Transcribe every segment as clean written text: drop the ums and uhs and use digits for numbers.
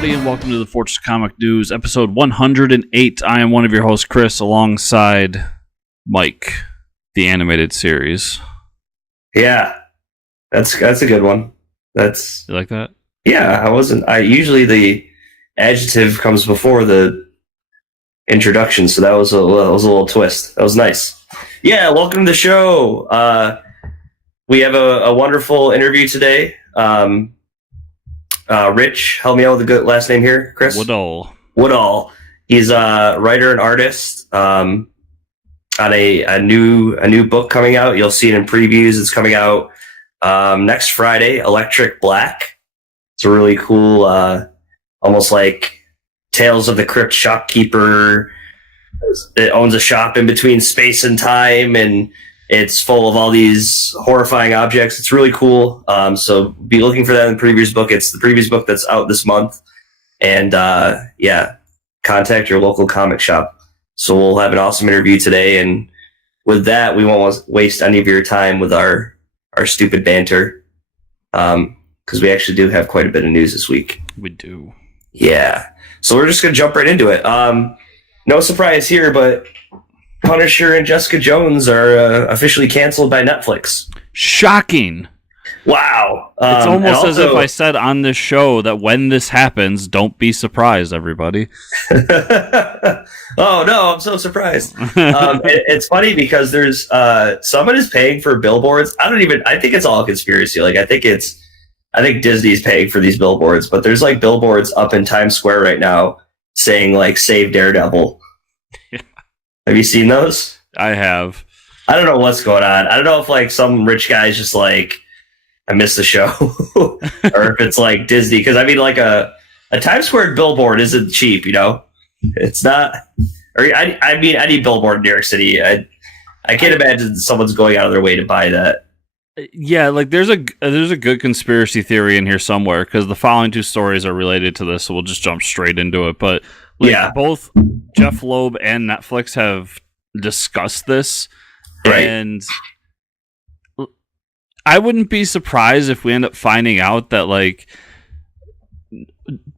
everybody, and welcome to the Fortress Comic News, episode 108. I am one of your hosts, Chris, alongside Mike, the animated series. Yeah, that's a good one. You like that? Yeah, I usually the adjective comes before the introduction, so that was a little twist. That was nice. Yeah, welcome to the show. We have a wonderful interview today. Rich, help me out with the good last name here, Chris. Woodall. He's a writer and artist on a new book coming out. You'll see it in previews. It's coming out next Friday. Electric Black. It's a really cool, almost like Tales of the Crypt shopkeeper. It owns a shop in between space and time, and it's full of all these horrifying objects. It's really cool. So be looking for that in the previous book. It's the previous book that's out this month. And contact your local comic shop. So we'll have an awesome interview today. And with that, we won't waste any of your time with our stupid banter. Because we actually do have quite a bit of news this week. We do. Yeah. So we're just going to jump right into it. No surprise here, but Punisher and Jessica Jones are officially canceled by Netflix. Shocking. Wow. It's almost as if I said on this show that when this happens, don't be surprised, everybody. Oh, no, I'm so surprised. It's funny because there's someone is paying for billboards. I think it's all a conspiracy. I think Disney's paying for these billboards, but there's like billboards up in Times Square right now saying like save Daredevil. Yeah. Have you seen those? I have. I don't know what's going on. I don't know if like some rich guy's just like, I missed the show, or if it's like Disney. Because I mean, like a Times Square billboard isn't cheap, you know. It's not. Or I mean, any billboard in New York City, I can't imagine someone's going out of their way to buy that. Yeah, like there's a good conspiracy theory in here somewhere, because the following two stories are related to this, so we'll just jump straight into it. But yeah, both Jeff Loeb and Netflix have discussed this, right? And I wouldn't be surprised if we end up finding out that like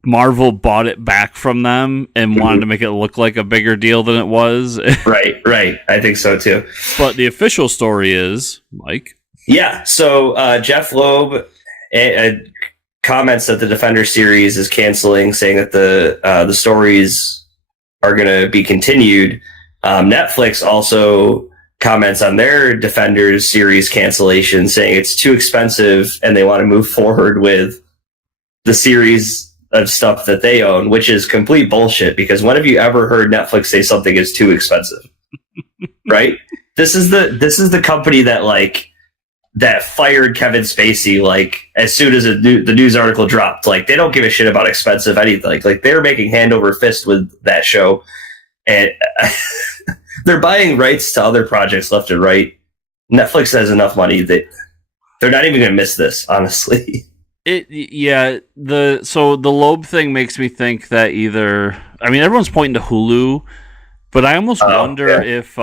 Marvel bought it back from them and wanted to make it look like a bigger deal than it was. Right. I think so too. But the official story is, Mike. Yeah, so Jeff Loeb comments that the Defender series is canceling, saying that the stories are going to be continued. Netflix also comments on their Defenders series cancellation, saying it's too expensive and they want to move forward with the series of stuff that they own, which is complete bullshit, because when have you ever heard Netflix say something is too expensive? Right? This is the company that fired Kevin Spacey, like, as soon as the news article dropped. Like, they don't give a shit about expensive anything. Like they're making hand over fist with that show. And they're buying rights to other projects left and right. Netflix has enough money that they're not even going to miss this, honestly. The Loeb thing makes me think that everyone's pointing to Hulu, but I almost wonder if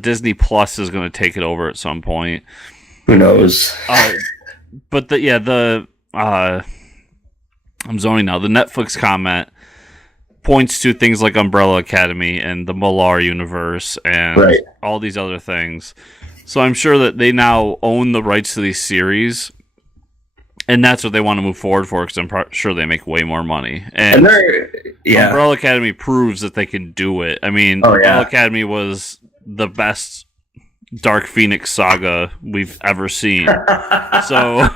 Disney Plus is going to take it over at some point. Who knows? But I'm zoning now. The Netflix comment points to things like Umbrella Academy and the Millar universe and all these other things. So I'm sure that they now own the rights to these series, and that's what they want to move forward for, because I'm sure they make way more money. And Umbrella Academy proves that they can do it. I mean, Umbrella Academy was the best Dark Phoenix saga we've ever seen. So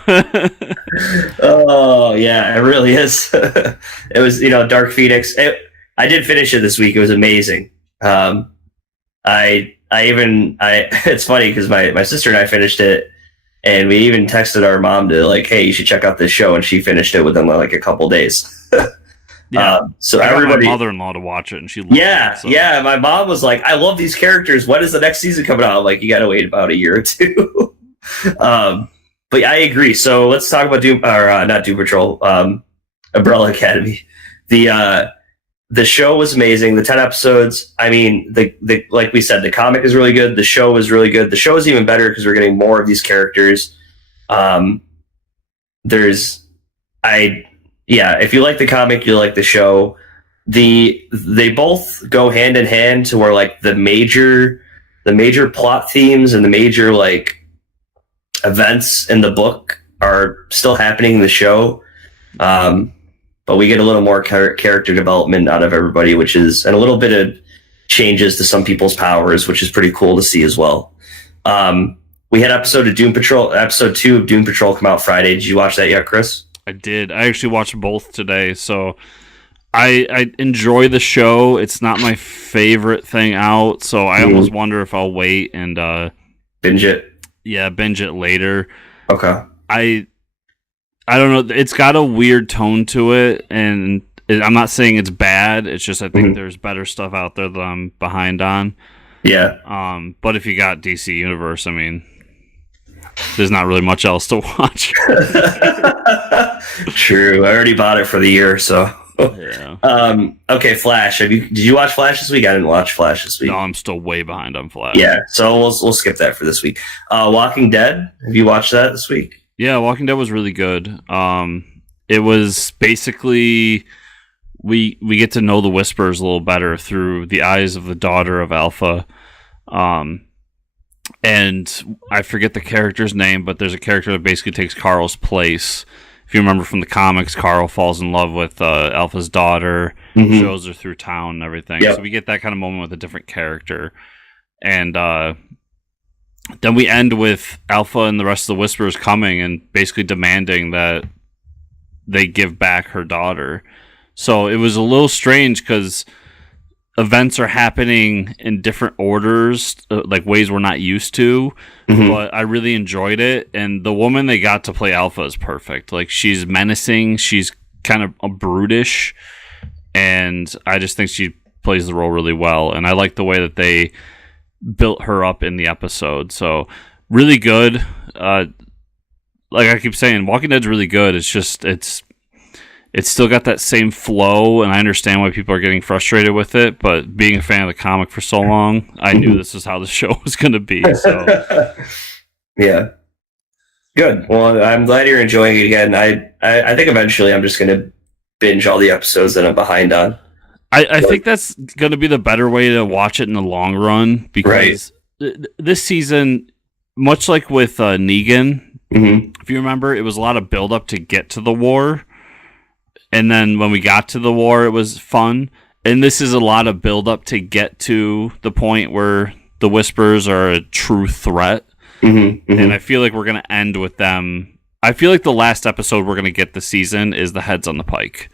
oh yeah, it really is. It was, Dark Phoenix. I did finish it this week. It was amazing. It's funny because my sister and I finished it, and we even texted our mom to like, hey, you should check out this show, and she finished it within like a couple days. Yeah. So I got everybody, my mother-in-law to watch it, and she loved it. So. Yeah. My mom was like, I love these characters. When is the next season coming out? I'm like, you got to wait about a year or two. But I agree. So let's talk about not Doom Patrol, Umbrella Academy. The show was amazing. The 10 episodes. I mean, the like we said, the comic is really good. The show is really good. The show is even better because we're getting more of these characters. yeah, if you like the comic, you like the show. They both go hand in hand to where like the major plot themes and the major like events in the book are still happening in the show. But we get a little more character development out of everybody, and a little bit of changes to some people's powers, which is pretty cool to see as well. We had episode 2 of Doom Patrol come out Friday. Did you watch that yet, Chris? I did. I actually watched both today, so I enjoy the show. It's not my favorite thing out, so I almost wonder if I'll wait and binge it. Yeah, binge it later. Okay. I don't know. It's got a weird tone to it, and I'm not saying it's bad. It's just I think there's better stuff out there that I'm behind on. Yeah. But if you got DC Universe, I mean, there's not really much else to watch. True. I already bought it for the year, so. Yeah. Okay, Flash. Did you watch Flash this week? I didn't watch Flash this week. No, I'm still way behind on Flash. Yeah, so we'll skip that for this week. Walking Dead. Have you watched that this week? Yeah, Walking Dead was really good. It was basically we get to know the Whispers a little better through the eyes of the daughter of Alpha. And I forget the character's name, but there's a character that basically takes Carl's place. If you remember from the comics, Carl falls in love with Alpha's daughter, shows her through town and everything. Yep. So we get that kind of moment with a different character. And then we end with Alpha and the rest of the Whisperers coming and basically demanding that they give back her daughter. So it was a little strange because events are happening in different orders, like ways we're not used to, but I really enjoyed it. And the woman they got to play Alpha is perfect. Like, she's menacing, she's kind of brutish, and I just think she plays the role really well. And I like the way that they built her up in the episode. So really good. Like I keep saying, Walking Dead's really good. It's just it's still got that same flow, and I understand why people are getting frustrated with it, but being a fan of the comic for so long, I knew this is how the show was going to be. So yeah, good. Well, I'm glad you're enjoying it again. I think eventually I'm just going to binge all the episodes that I'm behind on. I think that's going to be the better way to watch it in the long run, because this season, much like with Negan, if you remember, it was a lot of build up to get to the war. And then when we got to the war, it was fun. And this is a lot of build up to get to the point where the Whispers are a true threat. And I feel like we're going to end with them. I feel like the last episode we're going to get this season is the Heads on the Pike.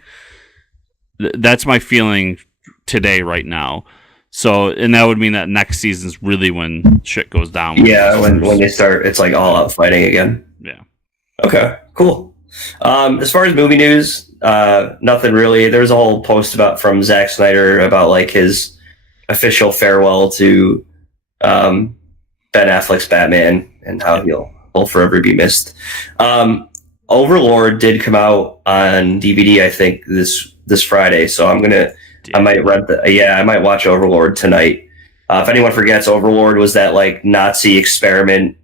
That's my feeling today, right now. So, and that would mean that next season's really when shit goes down. Yeah, when they start, it's like all out fighting again. Yeah. Okay, cool. As far as movie news, nothing really. There's a whole post from Zack Snyder about like his official farewell to Ben Affleck's Batman and how he'll forever be missed. Overlord did come out on DVD, I think, this Friday, so I might watch Overlord tonight. If anyone forgets, Overlord was that like Nazi experiment,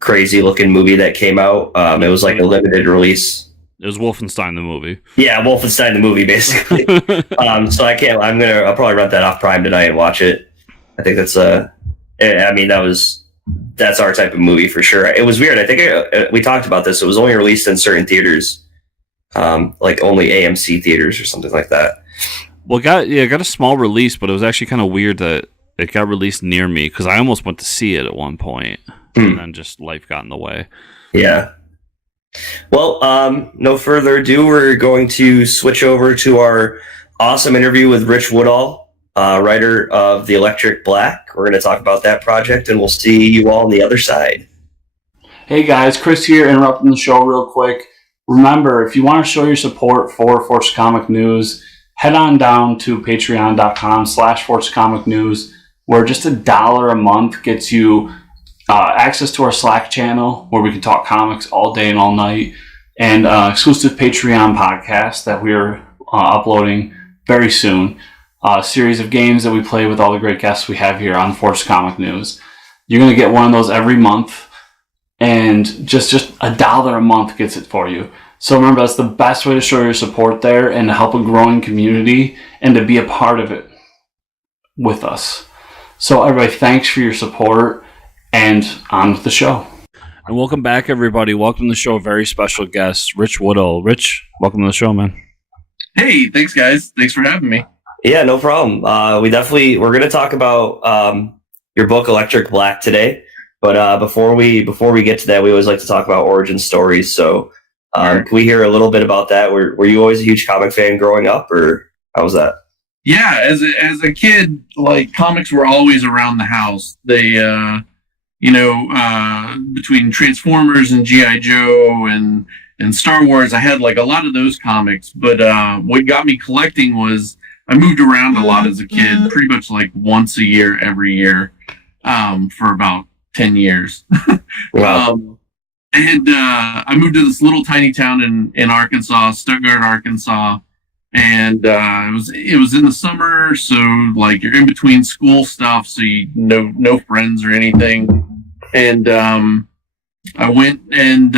crazy looking movie that came out. It was like a limited release. It was Wolfenstein the movie. Yeah, Wolfenstein the movie, basically. So I'll probably rent that off Prime tonight and watch it. I think that's that's our type of movie for sure. It was weird. I think we talked about this. It was only released in certain theaters, like only AMC theaters or something like that. Well, it got a small release, but it was actually kind of weird that it got released near me, because I almost went to see it at one point, and then just life got in the way. Yeah. Well, no further ado, we're going to switch over to our awesome interview with Rich Woodall, writer of The Electric Black. We're going to talk about that project, and we'll see you all on the other side. Hey guys, Chris here, interrupting the show real quick. Remember, if you want to show your support for Force Comic News, head on down to patreon.com/Force Comic News, where just $1 a month gets you access to our Slack channel, where we can talk comics all day and all night, and exclusive Patreon podcast that we're uploading very soon. A series of games that we play with all the great guests we have here on Force Comic News. You're going to get one of those every month, and just $1 a month gets it for you. So remember, that's the best way to show your support there and to help a growing community and to be a part of it with us. So everybody, thanks for your support, and on with the show. And welcome back, everybody. Welcome to the show, a very special guest, Rich Woodall. Rich, welcome to the show, man. Hey, thanks, guys. Thanks for having me. Yeah, no problem. We're going to talk about your book, Electric Black, today. But before we get to that, we always like to talk about origin stories. So can we hear a little bit about that? Were you always a huge comic fan growing up, or how was that? Yeah, as a kid, like, comics were always around the house. They, between Transformers and G.I. Joe and Star Wars, I had like a lot of those comics. But what got me collecting was I moved around a lot as a kid, pretty much like once a year, every year, for about 10 years. Wow. And I moved to this little tiny town in Arkansas, Stuttgart, Arkansas. And it was in the summer, so like you're in between school stuff, so you no friends or anything. And I went and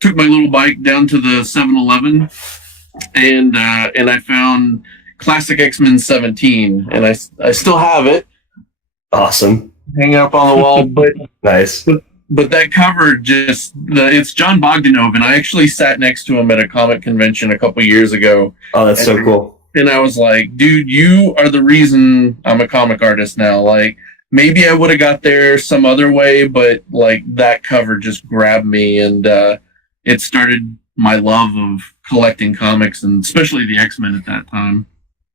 took my little bike down to the 7-Eleven, and I found Classic X-Men 17, and I still have it. Awesome. Hanging up on the wall, but nice. But that cover it's John Bogdanove, and I actually sat next to him at a comic convention a couple years ago. Oh, that's so cool. And I was like, dude, you are the reason I'm a comic artist now. Like, maybe I would have got there some other way, but like that cover just grabbed me, and it started my love of collecting comics, and especially the X-Men at that time.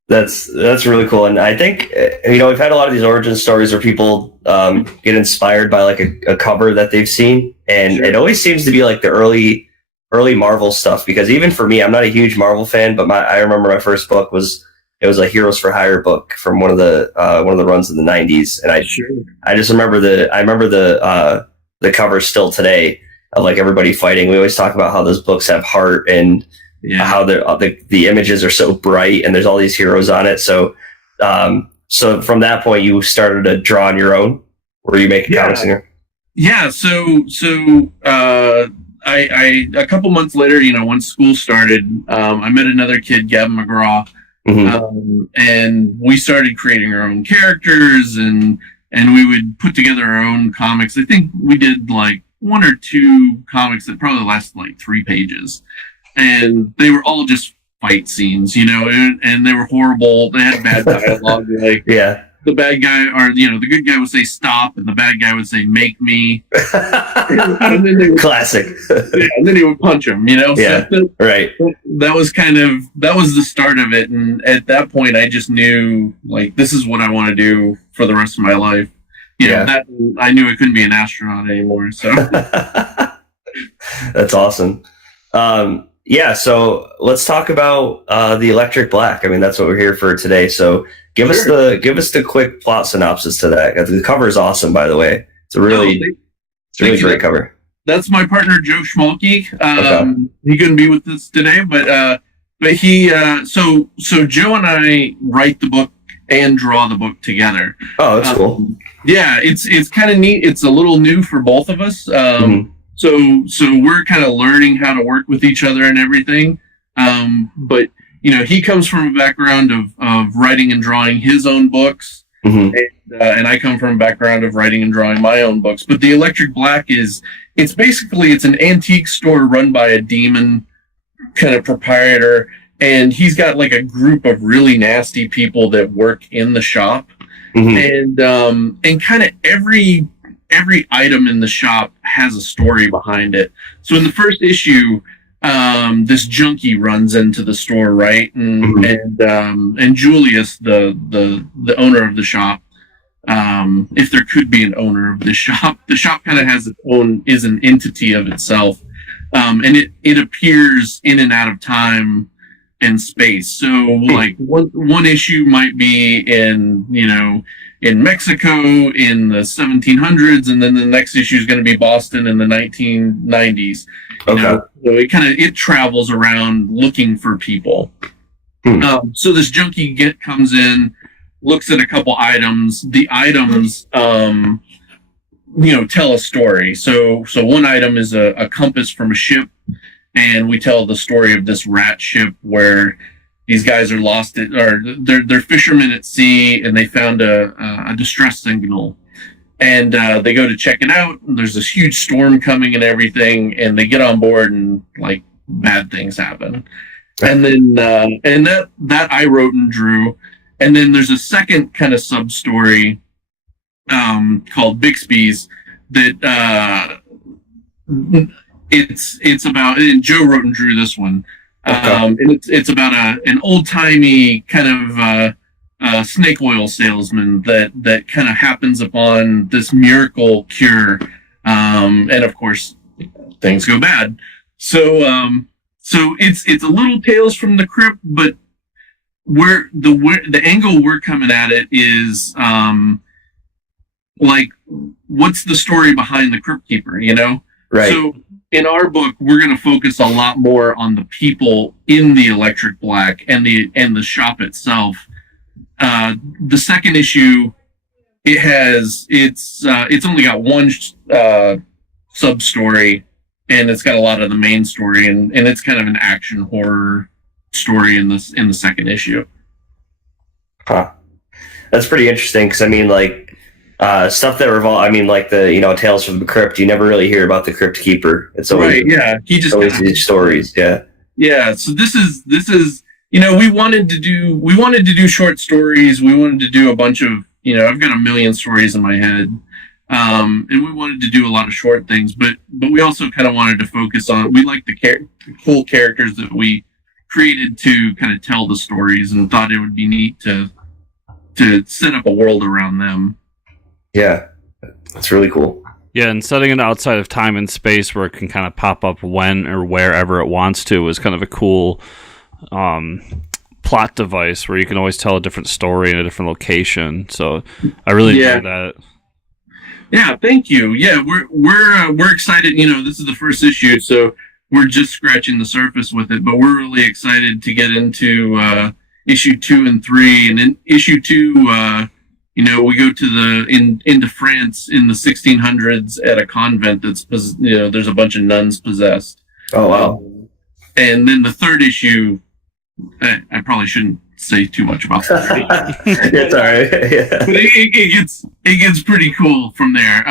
That's really cool. And I think, we've had a lot of these origin stories where people get inspired by like a cover that they've seen. And It always seems to be like the early Marvel stuff, because even for me, I'm not a huge Marvel fan, but I remember my first book was a Heroes for Hire book from one of the runs in the 90s. And I just remember the cover still today of like everybody fighting. We always talk about how those books have heart, and how the images are so bright, and there's all these heroes on it. So from that point, you started to draw on your own. Were you making comics in here? Yeah. So I a couple months later, once school started, I met another kid, Gavin McGraw, and we started creating our own characters, and we would put together our own comics. I think we did like 1 or 2 comics that probably lasted like 3 pages. And they were all just fight scenes, and they were horrible. They had bad dialogue. Like, the bad guy, or the good guy would say "stop," and the bad guy would say "make me." and then they would, classic. And then he would punch him. Yeah, so right. That was the start of it, and at that point, I just knew like this is what I want to do for the rest of my life. That I knew I couldn't be an astronaut anymore. So that's awesome. So let's talk about the Electric Black. I mean, that's what we're here for today. So give us the quick plot synopsis to that. The cover is awesome, by the way. It's a really great cover. That's my partner, Joe Schmalke. He couldn't be with us today, but he so Joe and I write the book and draw the book together. Oh, that's cool. Yeah, it's kind of neat. It's a little new for both of us. So we're kind of learning how to work with each other and everything. But he comes from a background of writing and drawing his own books, and I come from a background of writing and drawing my own books. But the Electric Black it's an antique store run by a demon kind of proprietor, and he's got like a group of really nasty people that work in the shop, and kind of every item in the shop has a story behind it. So in the first issue, this junkie runs into the store, right? And Julius, the owner of the shop, if there could be an owner of the shop kind of has is an entity of itself. And it appears in and out of time and space. So like one issue might be in Mexico in the 1700s, and then the next issue is going to be Boston in the 1990s. So it travels around looking for people. So this junkie comes in, looks at a couple items. The items, tell a story. So one item is a compass from a ship, and we tell the story of this rat ship where these guys are lost they're fishermen at sea, and they found a distress signal, and they go to check it out, and there's this huge storm coming and everything, and they get on board, and like bad things happen. And then and that I wrote and drew. And then there's a second kind of sub story called Bixby's that it's about, and Joe wrote and drew this one. And it's about an old timey kind of snake oil salesman that kind of happens upon this miracle cure, and of course things go bad. So it's a little Tales from the Crypt, but the angle we're coming at it is like, what's the story behind the Crypt Keeper, you know? Right. So in our book, we're going to focus a lot more on the people in the Electric Black and the shop itself. The second issue, it's only got one sub story, and it's got a lot of the main story, and it's kind of an action horror story in the second issue. Huh. That's pretty interesting, because I mean, like, stuff that revolve. I mean, like the Tales from the Crypt. You never really hear about the Crypt Keeper. It's always right. Yeah, he just always these stories. Yeah. Yeah. So this is we wanted to do short stories. We wanted to do a bunch of I've got a million stories in my head, and we wanted to do a lot of short things. But we also kind of wanted to focus on, we like the cool characters that we created to kind of tell the stories, and thought it would be neat to set up a world around them. Yeah, that's really cool. Yeah, and setting it outside of time and space where it can kind of pop up when or wherever it wants to is kind of a cool plot device where you can always tell a different story in a different location. So I really enjoyed that. Yeah, thank you. Yeah, we're excited. This is the first issue, so we're just scratching the surface with it. But we're really excited to get into issue 2 and 3. And in issue 2, we go into France in the 1600s at a convent that's there's a bunch of nuns possessed. Oh wow! And then the third issue, I probably shouldn't say too much about that. It's all right. Yeah. But it gets pretty cool from there.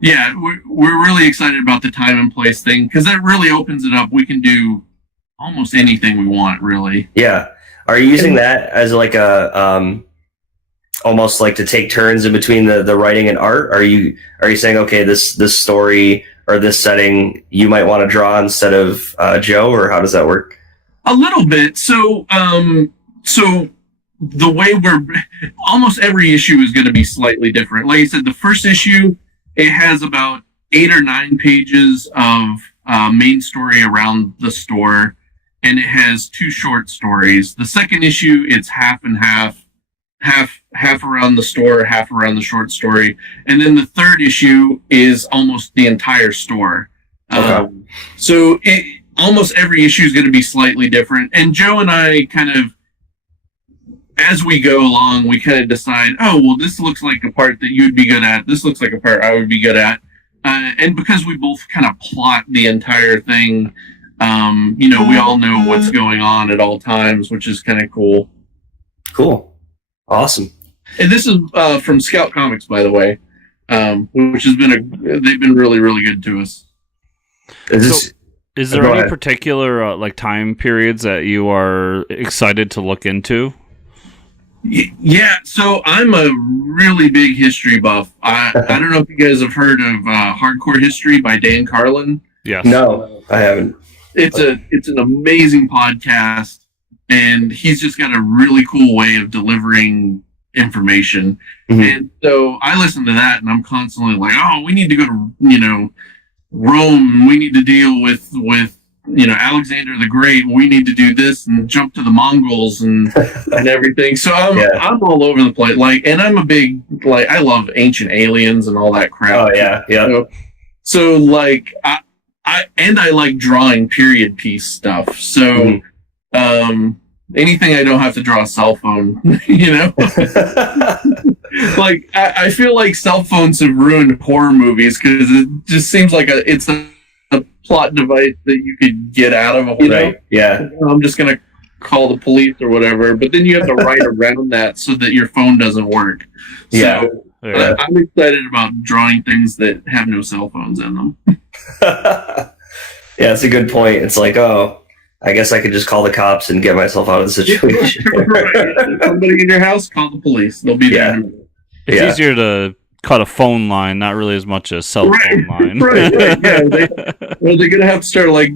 Yeah, we're really excited about the time and place thing, because that really opens it up. We can do almost anything we want, really. Yeah. Are you using that as like a almost like to take turns in between the writing and art? Are you saying, okay, this story or this setting you might want to draw instead of Joe, or how does that work? A little bit. So the way almost every issue is going to be slightly different. Like I said, the first issue, it has about 8 or 9 pages of main story around the store, and it has 2 short stories. The second issue, it's half and half around the store, half around the short story. And then the third issue is almost the entire store. Okay. So almost every issue is going to be slightly different. And Joe and I kind of, as we go along, we kind of decide, oh, well, this looks like a part that you'd be good at. This looks like a part I would be good at. And because we both kind of plot the entire thing, we all know what's going on at all times, which is kind of cool. Cool. Awesome. And this is from Scout Comics, by the way, which has been they've been really, really good to us. Is there any particular time periods that you are excited to look into? Yeah, so I'm a really big history buff. I don't know if you guys have heard of Hardcore History by Dan Carlin. Yes. No, I haven't. It's an amazing podcast, and he's just got a really cool way of delivering information. Mm-hmm. And so I listen to that, and I'm constantly like, oh, we need to go to Rome. We need to deal with Alexander the Great. We need to do this and jump to the Mongols and everything. So I'm all over the place. And I'm a big I love ancient aliens and all that crap. Oh yeah, yeah. So I like drawing period piece stuff. So anything I don't have to draw a cell phone, I feel like cell phones have ruined horror movies, because it just seems like it's a plot device that you could get out of. Yeah. I'm just gonna call the police or whatever, but then you have to write around that so that your phone doesn't work. Yeah. So I'm excited about drawing things that have no cell phones in them. Yeah, that's a good point. It's like, oh, I guess I could just call the cops and get myself out of the situation. Right. Somebody in your house, call the police. They'll be there. It's easier to cut a phone line, not really as much a cell phone line. Right. Yeah. They're gonna have to start like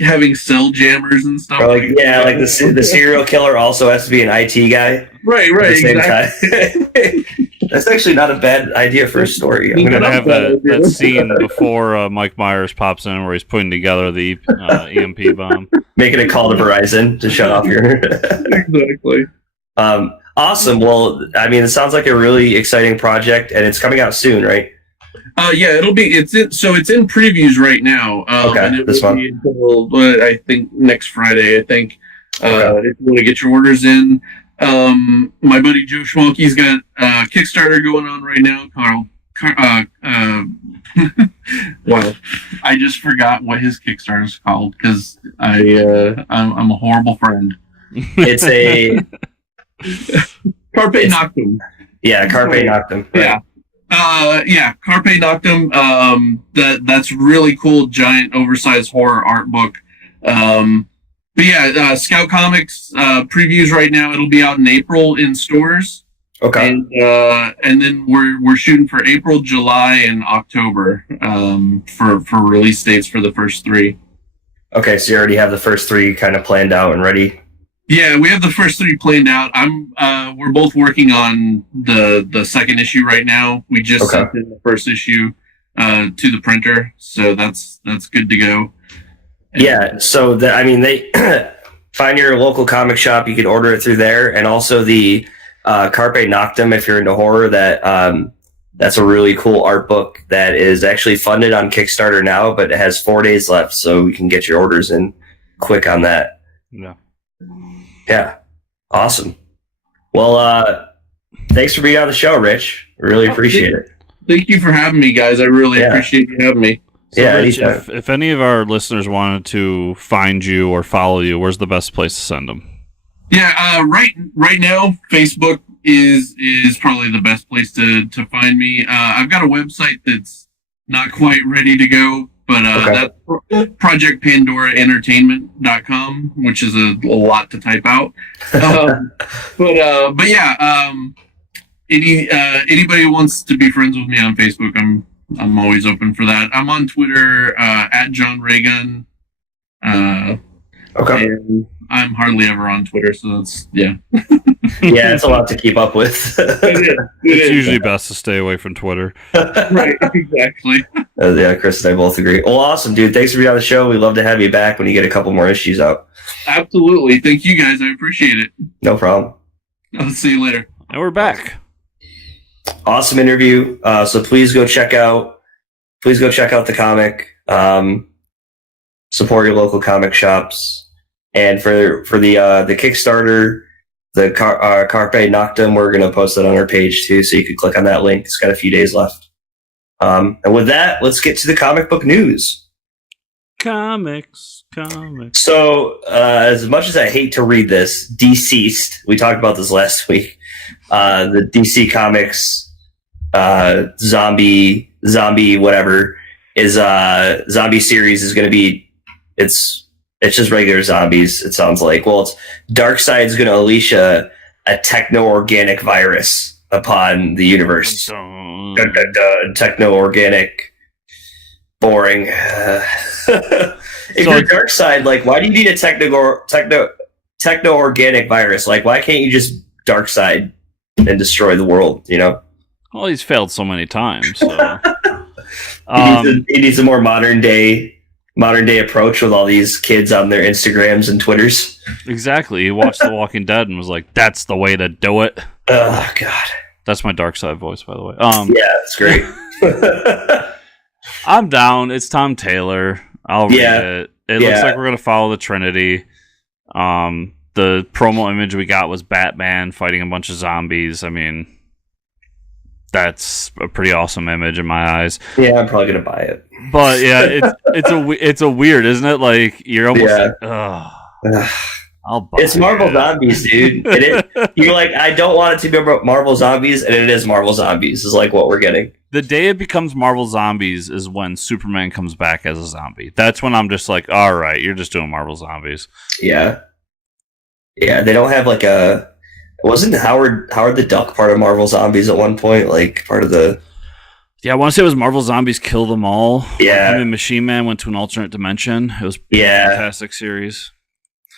having cell jammers and stuff. Like the serial killer also has to be an IT guy. Right. Exactly. That's actually not a bad idea for a story. I'm gonna have that scene before Mike Myers pops in where he's putting together the EMP bomb. Making a call to Verizon to shut off your Exactly. Awesome. Well, I mean, it sounds like a really exciting project, and it's coming out soon, right? Yeah, it's in previews right now. Okay, and it this will one. be until, I think next Friday. I think Okay. if you want to get your orders in, my buddy Joe Schwalke's got a Kickstarter going on right now. Wow, I just forgot what his Kickstarter is called because I'm a horrible friend. It's a Carpe Noctem. Yeah, Carpe Noctem. Right? Yeah, Carpe Noctem. That's really cool, giant, oversized horror art book. But yeah, Scout Comics previews right now. It'll be out in April in stores. Okay. And then we're shooting for April, July, and October for release dates for the first three. Okay, so you already have the first three kind of planned out and ready. Yeah, we have the first three planned out. We're both working on the second issue right now. We just sent in the first issue to the printer, so that's good to go. Yeah, so they find your local comic shop. You can order it through there, and also the Carpe Noctem if you're into horror. That's a really cool art book that is actually funded on Kickstarter now, but it has 4 days left, so we can get your orders in quick on that. Yeah, awesome. Well, thanks for being on the show, Rich. Really appreciate it. Thank you for having me, guys. I really appreciate you having me. So Rich, if any of our listeners wanted to find you or follow you, where's the best place to send them? Yeah, right now, Facebook is probably the best place to find me. I've got a website that's not quite ready to go, but that's projectpandoraentertainment.com, which is a lot to type out. But yeah, anybody who wants to be friends with me on Facebook, I'm always open for that. I'm on Twitter at John Raygun. And I'm hardly ever on Twitter, so that's yeah, it's a lot to keep up with. It's usually best to stay away from Twitter. Right, exactly. Yeah, Chris and I both agree. Well, awesome, dude. Thanks for being on the show. We'd love to have you back when you get a couple more issues out. Absolutely. Thank you, guys. I appreciate it. No problem. I'll see you later. And we're back. Awesome interview. So please go check out the comic. Support your local comic shops. And for the Kickstarter, the Carpe Noctem, we're going to post it on our page too, so you can click on that link. It's got a few days left. And with that, let's get to the comic book news. Comics. So, as much as I hate to read this, Deceased, we talked about this last week. The DC Comics zombie whatever is zombie series is going to be it's just regular zombies, it sounds like. Well, it's Darkseid's going to unleash a techno-organic virus upon the universe. Dun, dun, dun. Techno-organic. Boring. If you're Darkseid, like, why do you need a techno-organic virus? Like, why can't you just Darkseid and destroy the world, you know? Well, he's failed so many times, so... he needs a more modern day approach with all these kids on their Instagrams and Twitters. Exactly. He watched The Walking Dead and was like, "That's the way to do it." Oh God, that's my Darkseid voice, by the way. Yeah, it's great. I'm down. It's Tom Taylor. I'll read it. It looks like we're gonna follow the Trinity. The promo image we got was Batman fighting a bunch of zombies. I mean, that's a pretty awesome image in my eyes. Yeah, I'm probably gonna buy it. But yeah, it's a weird, isn't it? Like you're almost like, ugh. It's Marvel Zombies, dude. You're like, I don't want it to be about Marvel Zombies, and it is Marvel Zombies. Is like what we're getting. The day it becomes Marvel Zombies is when Superman comes back as a zombie. That's when I'm just like, all right, you're just doing Marvel Zombies. Yeah, they don't have like a. Wasn't Howard the Duck part of Marvel Zombies at one point? Like part of the. Yeah, I want to say it was Marvel Zombies Kill Them All. Yeah, him and Machine Man went to an alternate dimension. It was a fantastic series.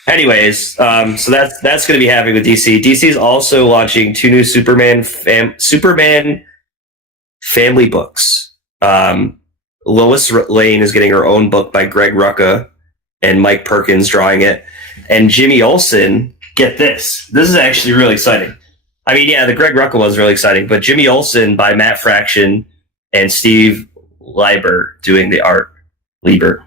Anyways, so that's going to be happening with DC. DC is also launching 2 new Superman family books. Lois Lane is getting her own book by Greg Rucka and Mike Perkins drawing it. And Jimmy Olsen, get this. This is actually really exciting. I mean, yeah, the Greg Rucka was really exciting, but Jimmy Olsen by Matt Fraction and Steve Lieber doing the art. Lieber.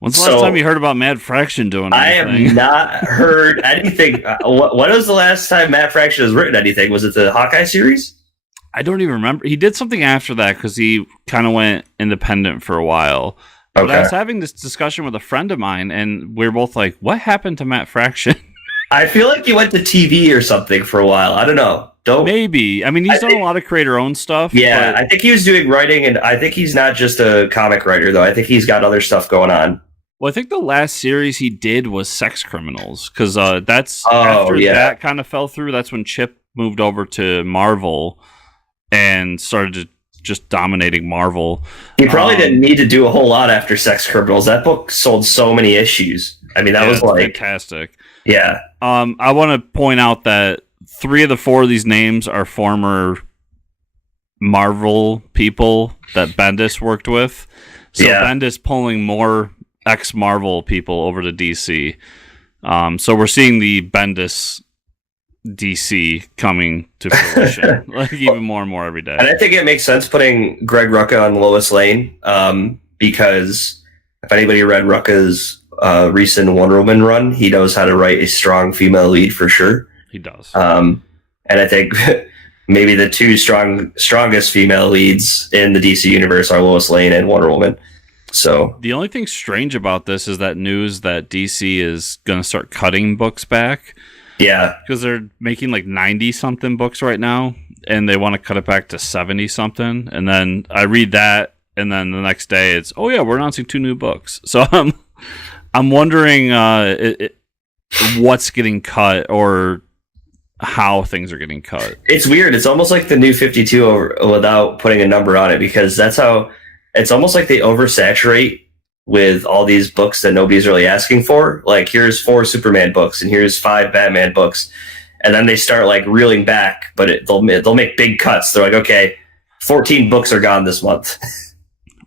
When's the last time you heard about Matt Fraction doing anything? I have not heard anything. When was the last time Matt Fraction has written anything? Was it the Hawkeye series? I don't even remember. He did something after that because he kind of went independent for a while. But I was having this discussion with a friend of mine, and we were both like, what happened to Matt Fraction? I feel like he went to TV or something for a while. I don't know. Maybe. I mean, he's done a lot of creator-owned stuff. Yeah, I think he was doing writing, and I think he's not just a comic writer, though. I think he's got other stuff going on. Well, I think the last series he did was Sex Criminals, because that kind of fell through. That's when Chip moved over to Marvel and started just dominating Marvel. He probably didn't need to do a whole lot after Sex Criminals. That book sold so many issues. I mean, that was like fantastic. Yeah. I want to point out that 3 of the 4 of these names are former Marvel people that Bendis worked with. So Bendis pulling more ex-Marvel people over to DC. So we're seeing the Bendis DC coming to fruition, like even more and more every day. And I think it makes sense putting Greg Rucka on Lois Lane, because if anybody read Rucka's recent Wonder Woman run, he knows how to write a strong female lead for sure. He does. And I think maybe the 2 strongest female leads in the DC universe are Lois Lane and Wonder Woman. So the only thing strange about this is that news that DC is going to start cutting books back. Yeah. Because they're making like 90-something books right now, and they want to cut it back to 70-something. And then I read that, and then the next day it's, oh yeah, we're announcing 2 new books. So I'm wondering what's getting cut or how things are getting cut. It's weird. It's almost like the new 52 without putting a number on it, because that's how it's almost like they oversaturate with all these books that nobody's really asking for. Like, here's 4 Superman books and here's 5 Batman books. And then they start like reeling back, but they'll make big cuts. They're like, okay, 14 books are gone this month.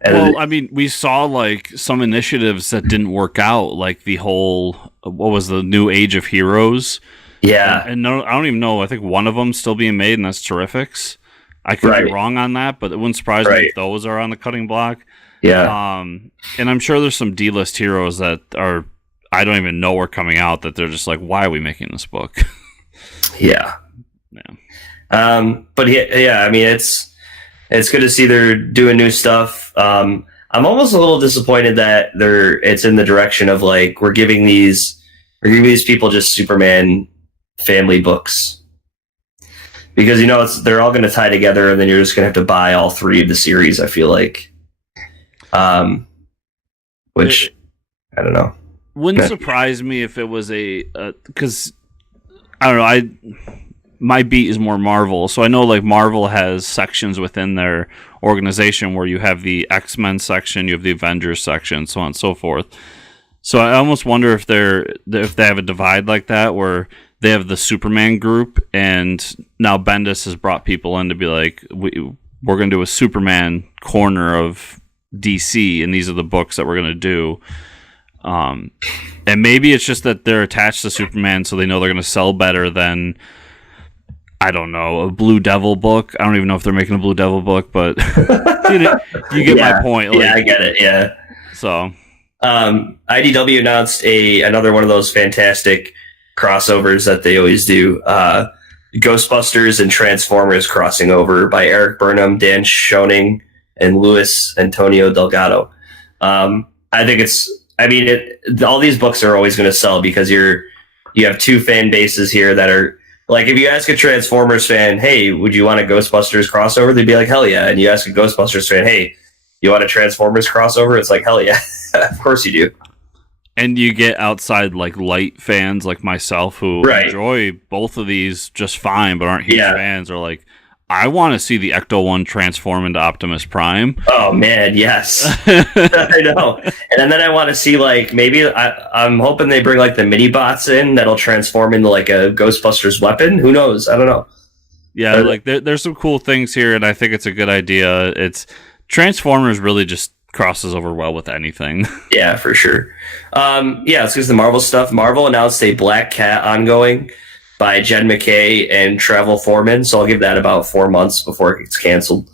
Well, I mean, we saw like some initiatives that didn't work out, like the whole, what was the New Age of Heroes? Yeah. And no, I don't even know. I think one of them still being made, and that's Terrifics. I could be wrong on that, but it wouldn't surprise me if those are on the cutting block. Yeah. And I'm sure there's some D-list heroes that are, I don't even know are coming out, that they're just like, why are we making this book? Yeah. But yeah, I mean, it's good to see they're doing new stuff. I'm almost a little disappointed that it's in the direction of like, we're giving these people just Superman family books. Because, they're all going to tie together, and then you're just going to have to buy all 3 of the series, I feel like. Which, I don't know. Wouldn't surprise me if it was because, I don't know, my beat is more Marvel, so I know like Marvel has sections within their organization where you have the X-Men section, you have the Avengers section, so on and so forth. So I almost wonder if they have a divide like that, where they have the Superman group, and now Bendis has brought people in to be like, we're going to do a Superman corner of DC, and these are the books that we're going to do. And maybe it's just that they're attached to Superman, so they know they're going to sell better than, I don't know, a Blue Devil book. I don't even know if they're making a Blue Devil book, but you get my point. Like, yeah, I get it. Yeah. So, IDW announced another one of those fantastic crossovers that they always do. Ghostbusters and Transformers crossing over by Eric Burnham, Dan Schoening, and Luis Antonio Delgado. I think all these books are always going to sell because you have two fan bases here that are like, if you ask a Transformers fan, hey, would you want a Ghostbusters crossover? They'd be like, hell yeah. And you ask a Ghostbusters fan, hey, you want a Transformers crossover? It's like, hell yeah. Of course you do. And you get outside like light fans like myself who enjoy both of these just fine, but aren't huge fans, are like, I want to see the Ecto-1 transform into Optimus Prime. Oh man, yes. I know. And then I want to see like, maybe I'm hoping they bring like the mini bots in that'll transform into like a Ghostbusters weapon. Who knows? I don't know. Yeah, like there's some cool things here, and I think it's a good idea. It's Transformers really just crosses over well with anything. Yeah, for sure. Let's get to the Marvel stuff. Marvel announced a Black Cat ongoing by Jed McKay and Travel Foreman, so I'll give that about 4 months before it gets canceled.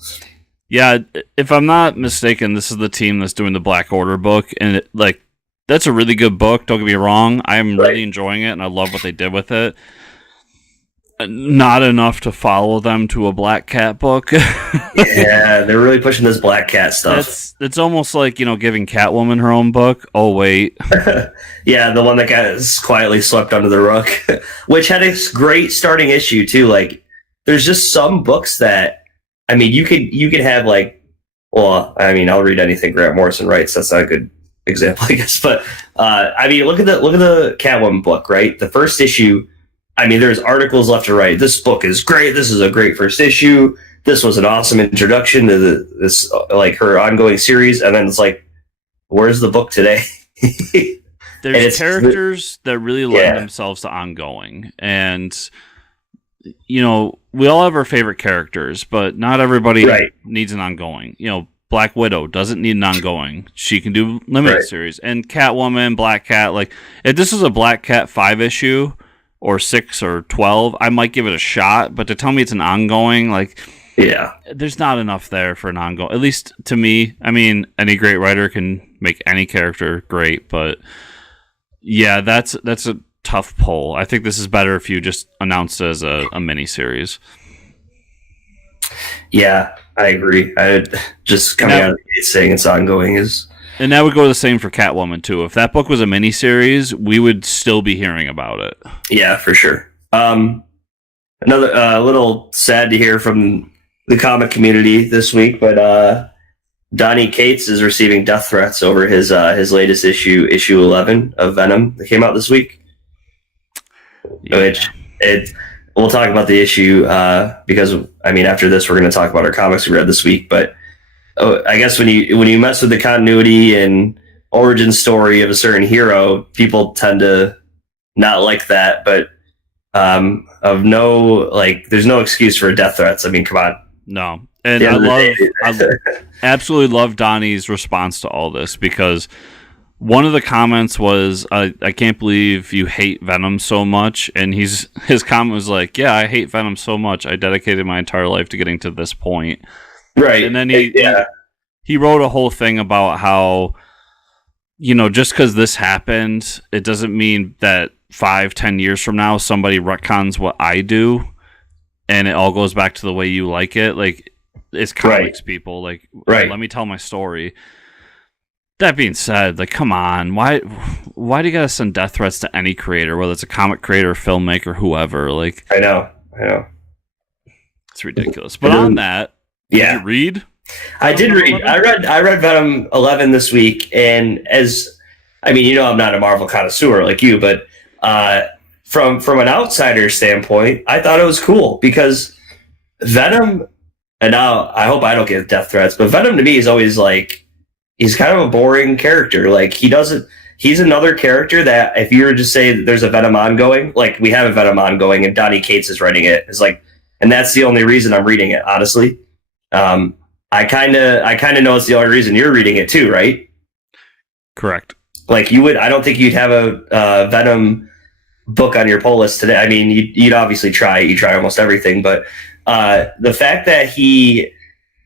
Yeah, if I'm not mistaken, this is the team that's doing the Black Order book, and that's a really good book, don't get me wrong. I'm really enjoying it, and I love what they did with it. Not enough to follow them to a Black Cat book. Yeah, they're really pushing this Black Cat stuff. It's almost like, giving Catwoman her own book. Oh, wait. Yeah, the one that got quietly swept under the rug, which had a great starting issue, too. Like, there's just some books that, you could have, like, well, I'll read anything Grant Morrison writes. That's not a good example, I guess. But, look at the Catwoman book, right? The first issue, there's articles left to right. This book is great. This is a great first issue. This was an awesome introduction to this her ongoing series. And then it's like, where's the book today? There's characters that really lend themselves to ongoing. And, we all have our favorite characters, but not everybody needs an ongoing. Black Widow doesn't need an ongoing. She can do limited series. And Catwoman, Black Cat, if this was a Black Cat 5-issue, or 6 or 12, I might give it a shot, but to tell me it's an ongoing, there's not enough there for an ongoing, at least to me. Any great writer can make any character great, but yeah, that's a tough pull. I think this is better if you just announced it as a mini-series. Yeah, I agree. Just coming out of the gate saying it's ongoing is... And that would go the same for Catwoman, too. If that book was a miniseries, we would still be hearing about it. Yeah, for sure. Another little sad to hear from the comic community this week, but Donny Cates is receiving death threats over his latest issue 11 of Venom that came out this week. Yeah. We'll talk about the issue because, after this, we're going to talk about our comics we read this week, but I guess when you mess with the continuity and origin story of a certain hero, people tend to not like that. But there's no excuse for death threats. Come on. No, and I absolutely love Donnie's response to all this, because one of the comments was, "I can't believe you hate Venom so much," and his comment was like, "Yeah, I hate Venom so much. I dedicated my entire life to getting to this point." Right. And then he wrote a whole thing about how, just because this happened, it doesn't mean that 5-10 years from now somebody retcons what I do and it all goes back to the way you like it. It's comics, people. Let me tell my story. That being said, come on, why do you gotta send death threats to any creator, whether it's a comic creator, filmmaker, whoever? I know. It's ridiculous. But on that, did you read? I did read. 11? I read Venom 11 this week, and I'm not a Marvel connoisseur like you, but from an outsider standpoint, I thought it was cool because Venom, and now I hope I don't get death threats, but Venom to me is always he's kind of a boring character. He's another character that if you were to say that there's a Venom ongoing, we have a Venom ongoing and Donny Cates is writing it, and that's the only reason I'm reading it, honestly. I kind of know it's the only reason you're reading it too, right? Correct. You would. I don't think you'd have a Venom book on your pull list today. You'd obviously try. You try almost everything, but the fact that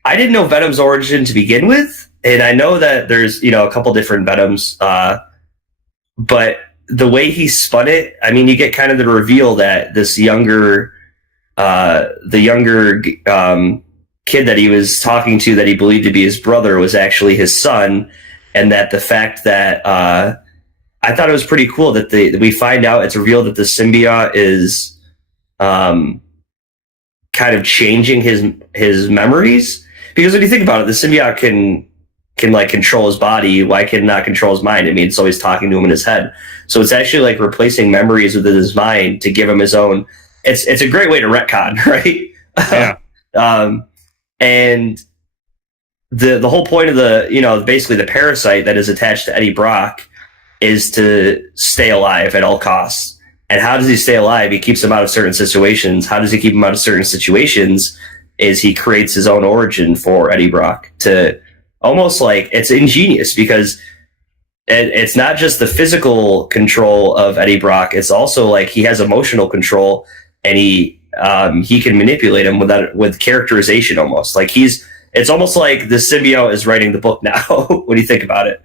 I didn't know Venom's origin to begin with, and I know that there's a couple different Venoms, but the way he spun it, you get kind of the reveal that this younger the younger kid that he was talking to that he believed to be his brother was actually his son, and that the fact that I thought it was pretty cool that we find out, it's revealed that the symbiote is kind of changing his memories, because when you think about it, the symbiote can like control his body. Why can it not control his mind? I mean, it's always talking to him in his head. So it's actually like replacing memories within his mind to give him his own. It's a great way to retcon, right? Yeah. And the whole point of basically the parasite that is attached to Eddie Brock is to stay alive at all costs. And how does he stay alive? He keeps him out of certain situations. How does he keep him out of certain situations? Is he creates his own origin for Eddie Brock to almost like, it's ingenious because it's not just the physical control of Eddie Brock. It's also like he has emotional control, and he can manipulate him with characterization almost. Like it's almost like the symbiote is writing the book now when you think about it.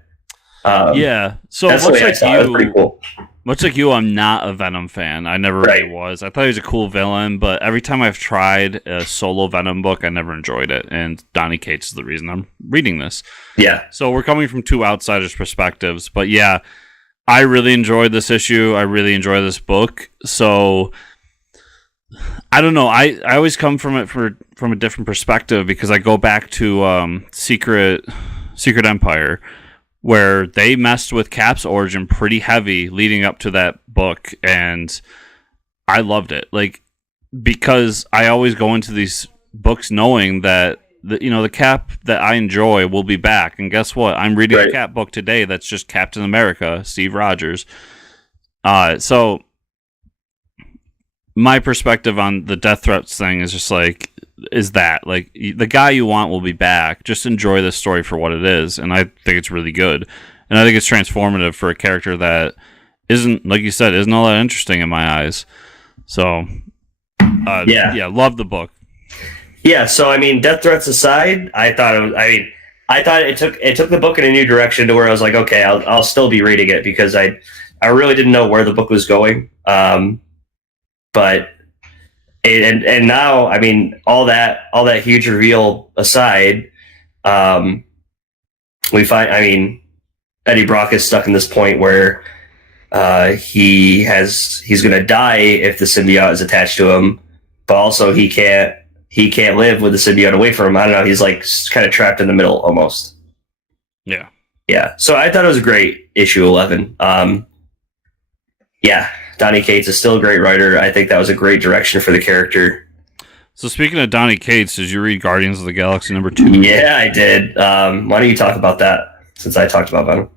Yeah. So that's much like you, pretty cool. Much like you, I'm not a Venom fan. I never really was. I thought he was a cool villain, but every time I've tried a solo Venom book, I never enjoyed it. And Donny Cates is the reason I'm reading this. Yeah. So we're coming from two outsiders' perspectives. But yeah, I really enjoyed this issue. I really enjoy this book. So I don't know. I always come from it from a different perspective, because I go back to Secret Empire, where they messed with Cap's origin pretty heavy leading up to that book, and I loved it. Like, because I always go into these books knowing that the Cap that I enjoy will be back. And guess what? I'm reading a Cap book today that's just Captain America, Steve Rogers. So my perspective on the death threats thing is just like, is that like the guy you want will be back. Just enjoy this story for what it is, and I think it's really good, and I think it's transformative for a character that isn't, like you said, isn't all that interesting in my eyes. So love the book. Yeah, so I mean, death threats aside, I thought it took the book in a new direction to where I was like, okay, I'll still be reading it, because I really didn't know where the book was going, but. And now, I mean, all that huge reveal aside, we find, I mean, Eddie Brock is stuck in this point where he's going to die if the symbiote is attached to him, but also he can't live with the symbiote away from him. I don't know. He's like kind of trapped in the middle almost. Yeah. Yeah. So I thought it was a great issue 11. Yeah. Donny Cates is still a great writer. I think that was a great direction for the character. So speaking of Donny Cates, did you read Guardians of the Galaxy #2? Yeah, I did. Why don't you talk about that, since I talked about Venom?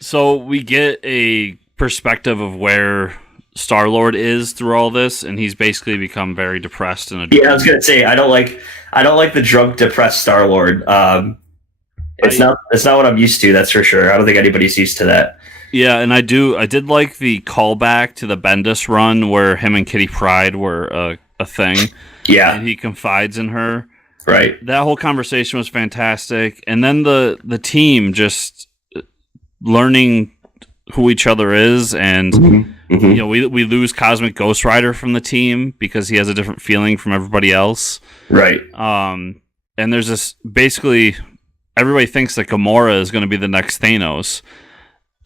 So we get a perspective of where Star-Lord is through all this, and he's basically become very depressed and I was gonna say I don't like the drunk, depressed Star-Lord. It's not what I'm used to. That's for sure. I don't think anybody's used to that. Yeah, and I did like the callback to the Bendis run where him and Kitty Pryde were a thing. Yeah. And he confides in her. Right. That whole conversation was fantastic. And then the team just learning who each other is, and we lose Cosmic Ghost Rider from the team because he has a different feeling from everybody else. Right. And there's this, basically everybody thinks that Gamora is going to be the next Thanos.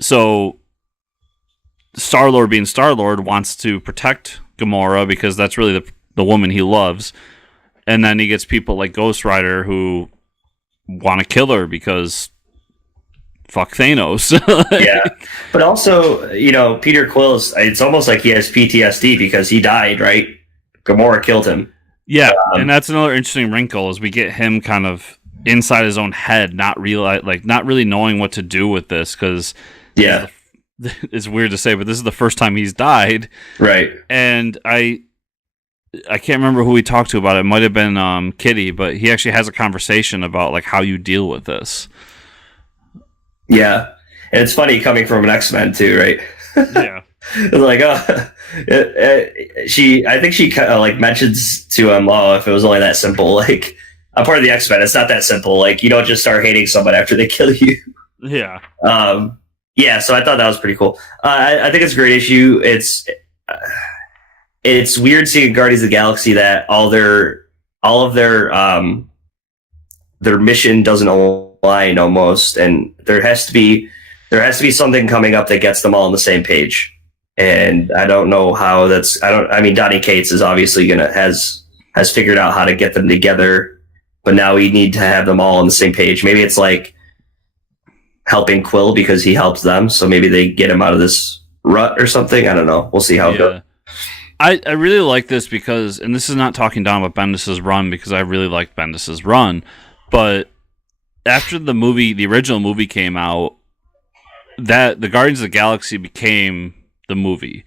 So Star-Lord, being Star-Lord, wants to protect Gamora because that's really the woman he loves. And then he gets people like Ghost Rider who want to kill her because fuck Thanos. Yeah. But also, Peter Quill's, it's almost like he has PTSD because he died, right? Gamora killed him. Yeah, and that's another interesting wrinkle, is we get him kind of inside his own head, not really knowing what to do with this, because it's weird to say, but this is the first time he's died, right? And I can't remember who he talked to about it. It might have been Kitty, but he actually has a conversation about like how you deal with this. Yeah, and it's funny coming from an X-Men too, right? Yeah. Like, I think she kind of like mentions to him, "Oh, if it was only that simple, like I'm part of the X-Men. It's not that simple. Like you don't just start hating someone after they kill you." Yeah. Yeah. So I thought that was pretty cool. I think it's a great issue. it's weird seeing Guardians of the Galaxy that all of their mission doesn't align almost, and there has to be something coming up that gets them all on the same page. And I don't know how that's. I mean, Donny Cates is obviously has figured out how to get them together, but now we need to have them all on the same page. Maybe it's like helping Quill because he helps them, so maybe they get him out of this rut or something. I don't know. We'll see how it goes. I really like this because, and this is not talking down about Bendis' run because I really liked Bendis' run, but after the original movie came out, that the Guardians of the Galaxy became the movie.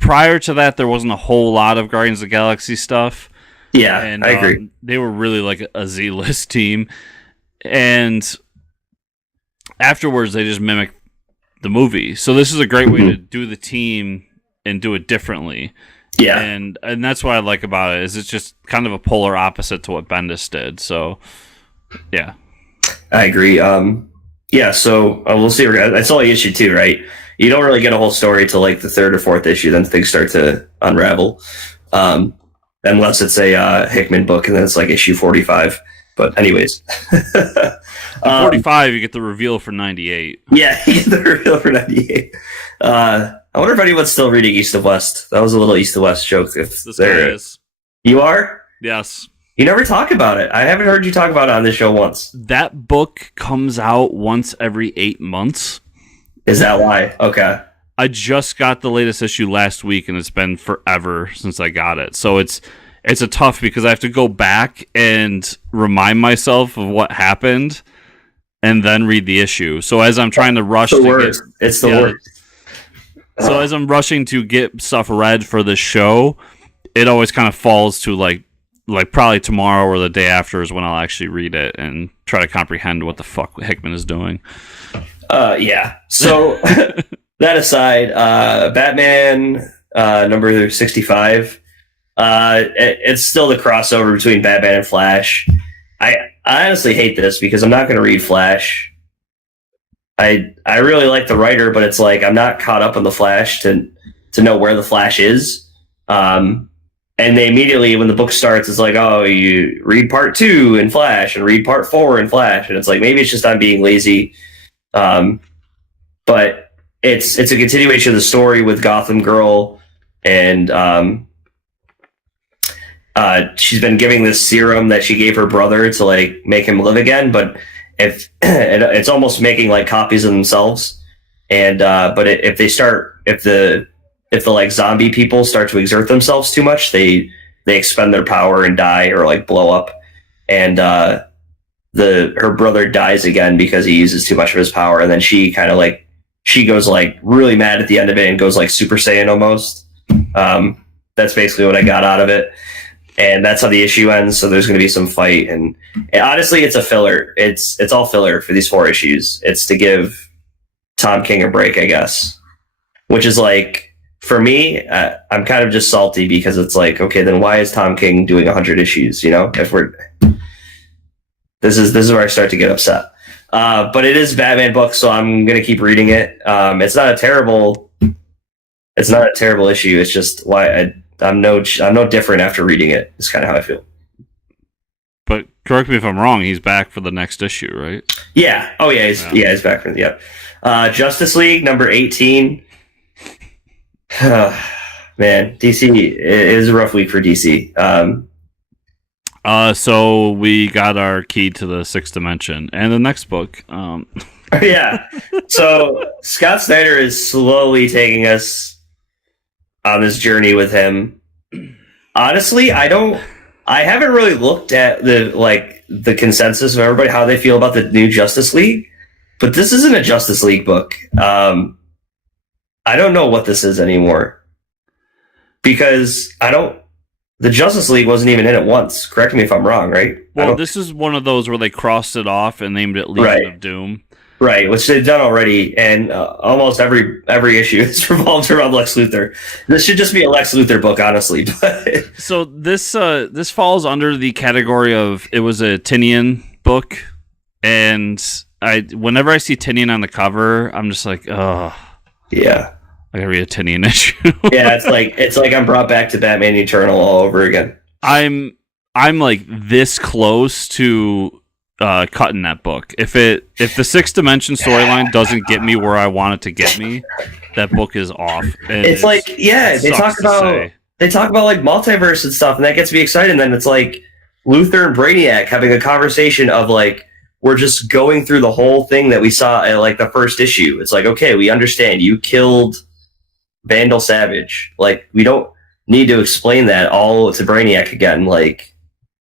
Prior to that, there wasn't a whole lot of Guardians of the Galaxy stuff. Yeah, and, I agree. They were really like a Z-list team. And afterwards, they just mimicked the movie. So this is a great way to do the team and do it differently. Yeah. And that's what I like about it, is it's just kind of a polar opposite to what Bendis did. So, yeah. I agree. Yeah, so we'll see. That's only issue 2, right? You don't really get a whole story till like the 3rd or 4th issue, then things start to unravel. Unless it's a Hickman book, and then it's like issue 45. But anyways. 45, you get the reveal for 98. Yeah, you get the reveal for 98. I wonder if anyone's still reading East of West. That was a little East of West joke. This guy is. You are? Yes. You never talk about it. I haven't heard you talk about it on this show once. That book comes out once every 8 months. Is that why? Okay. I just got the latest issue last week, and it's been forever since I got it. So it's a tough, because I have to go back and remind myself of what happened and then read the issue. So as I'm trying to rush it's the worst. So as I'm rushing to get stuff read for the show, it always kind of falls to like probably tomorrow or the day after is when I'll actually read it and try to comprehend what the fuck Hickman is doing. Yeah. So that aside, Batman number 65. It's still the crossover between Batman and Flash. I honestly hate this because I'm not going to read Flash. I really like the writer, but it's like I'm not caught up on the Flash to know where the Flash is. And they immediately, when the book starts, it's like, oh, you read part 2 in Flash and read part 4 in Flash, and it's like maybe it's just I'm being lazy. But it's a continuation of the story with Gotham Girl, and she's been giving this serum that she gave her brother to like make him live again, but if it's almost making like copies of themselves, and but if the like zombie people start to exert themselves too much, they expend their power and die or like blow up, and her brother dies again because he uses too much of his power, and then she kind of like she goes like really mad at the end of it and goes like Super Saiyan almost. That's basically what I got out of it. And that's how the issue ends. So there's going to be some fight, and honestly, it's a filler. It's all filler for these 4 issues. It's to give Tom King a break, I guess. Which is like, for me, I'm kind of just salty because it's like, okay, then why is Tom King doing 100 issues? You know, if this is where I start to get upset. But it is a Batman book, so I'm going to keep reading it. It's not a terrible issue. It's just why I'm no different after reading it. It's kind of how I feel. But correct me if I'm wrong. He's back for the next issue, right? Yeah. Oh yeah. He's back for Justice League number 18. Man, DC is a rough week for DC. So we got our key to the 6th dimension and the next book. Yeah. So Scott Snyder is slowly taking us on this journey with him. Honestly, I haven't really looked at the consensus of everybody, how they feel about the new Justice League, but this isn't a Justice League book. I don't know what this is anymore, because the Justice League wasn't even in it once. Correct me if I'm wrong, right? Well, this is one of those where they crossed it off and named it Legion of Doom. Right, which they've done already, and almost every issue is revolved around Lex Luthor. This should just be a Lex Luthor book, honestly. But so this falls under the category of, it was a Tinian book, and whenever I see Tinian on the cover, I'm just like, oh. Yeah. I gotta read a Tinian issue. Yeah, it's like I'm brought back to Batman Eternal all over again. I'm like this close to cutting that book. If the Sixth Dimension storyline doesn't get me where I want it to get me, that book is off. And it's like, yeah, they talk about like multiverse and stuff, and that gets me excited. And then it's like Luthor and Brainiac having a conversation of like, we're just going through the whole thing that we saw at like the first issue. It's like, okay, we understand you killed Vandal Savage. Like, we don't need to explain that all to Brainiac again. Like,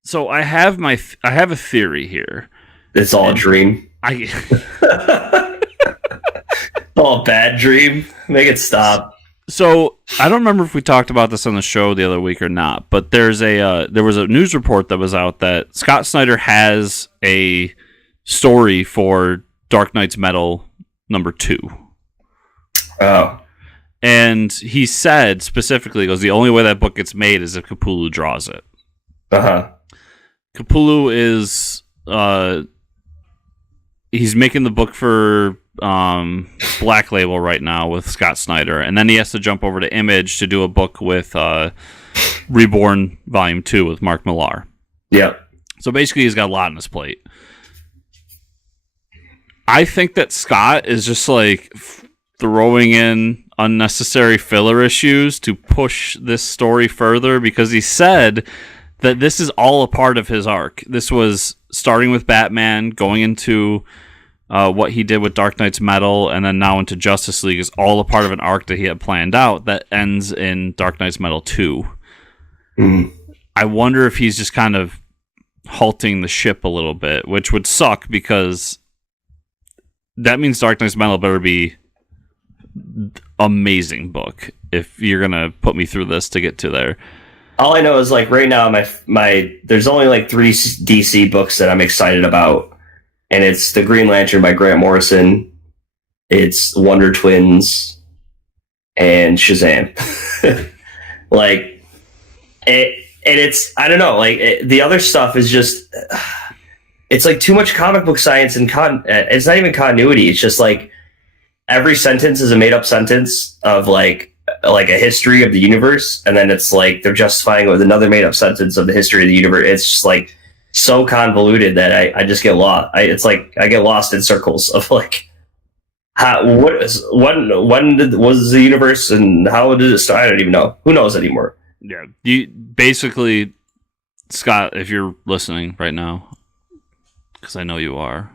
so I have a theory here. It's all a dream. All a bad dream. Make it stop. So I don't remember if we talked about this on the show the other week or not, but there was a news report that was out that Scott Snyder has a story for Dark Knight's Metal #2. Oh. And he said specifically, he goes, the only way that book gets made is if Capullo draws it. Uh-huh. Capullo is he's making the book for Black Label right now with Scott Snyder, and then he has to jump over to Image to do a book with Reborn Volume 2 with Mark Millar. Yeah. So basically he's got a lot on his plate. I think that Scott is just like throwing in unnecessary filler issues to push this story further, because he said that this is all a part of his arc. This was starting with Batman, going into what he did with Dark Knight's Metal, and then now into Justice League is all a part of an arc that he had planned out that ends in Dark Knight's Metal 2. Mm. I wonder if he's just kind of halting the ship a little bit, which would suck, because that means Dark Knight's Metal better be amazing book if you're gonna put me through this to get to there. All I know is like right now my there's only like 3 DC books that I'm excited about, and it's The Green Lantern by Grant Morrison, it's Wonder Twins, and Shazam. Like it's I don't know, like the other stuff is just it's like too much comic book science and it's not even continuity. It's just like every sentence is a made up sentence of like a history of the universe, and then it's like they're justifying it with another made up sentence of the history of the universe. It's just like so convoluted that I just get lost. It's like I get lost in circles of like when was the universe and how did it start? I don't even know. Who knows anymore? Yeah, you basically, Scott, if you're listening right now, because I know you are,